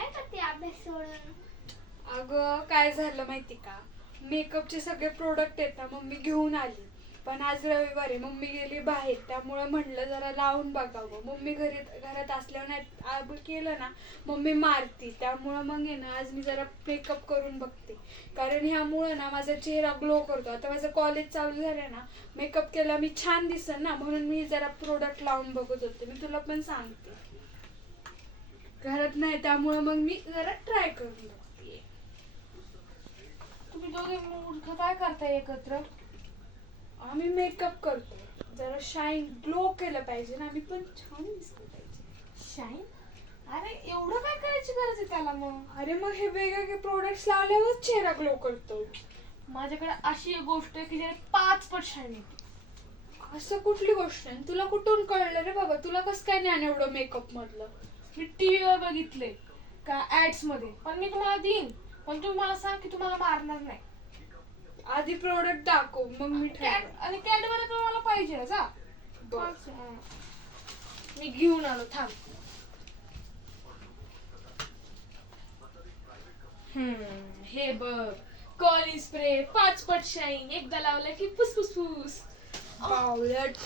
काय करते अभ्यास सोडून? अगं काय झालं माहिती का, मेकअपचे सगळे प्रोडक्ट आहेत ना मम्मी घेऊन आली, पण आज रविवार आहे, मम्मी गेली बाहेर, त्यामुळं म्हणलं जरा लावून बघावं. मम्मी घरात असल्यावर नाही केलं ना मम्मी मारती, त्यामुळं मग आहे ना आज मी जरा मेकअप करून बघते. कारण ह्यामुळं ना माझा चेहरा ग्लो करतो. आता माझं कॉलेज चालू झालं ना, मेकअप केला मी छान दिसेल ना, म्हणून मी जरा प्रोडक्ट लावून बघत होते. मी तुला पण सांगते, घरात नाही त्यामुळं मग मी जरा ट्राय करून बघते. तुम्ही दोघे मूर्ख काय करताय एकत्र? आम्ही मेकअप करतो, जरा शाईन ग्लो केलं पाहिजे ना, आम्ही पण छान दिसलं पाहिजे. शाईन? अरे एवढं काय करायची गरज आहे त्याला मग? अरे मग हे वेगवेगळे प्रोडक्ट्स लावल्यावर चेहरा ग्लो करतो. माझ्याकडे अशी एक गोष्ट आहे की ज्याने 5 पट शाईन येते. असं कुठली गोष्ट आहे? तुला कुठून कळलं रे बाबा? तुला कसं काय ज्ञान एवढं मेकअप मधलं? मी टीव्हीवर बघितले का ऍड्स मध्ये, पण मी तुम्हाला देईन, पण तुम्ही मला सांग की तुम्हाला मारणार नाही. आधी प्रोडक्ट दाखव मग मी ठरवेन. आणि कॅडबरी तर मला पाहिजे ना जा. बरं. मी घेऊन आलो, थांब. हे बघ, कॉली स्प्रे 5 पट शाईन, एकदा लावला की फुस फुस फुस. बावळट.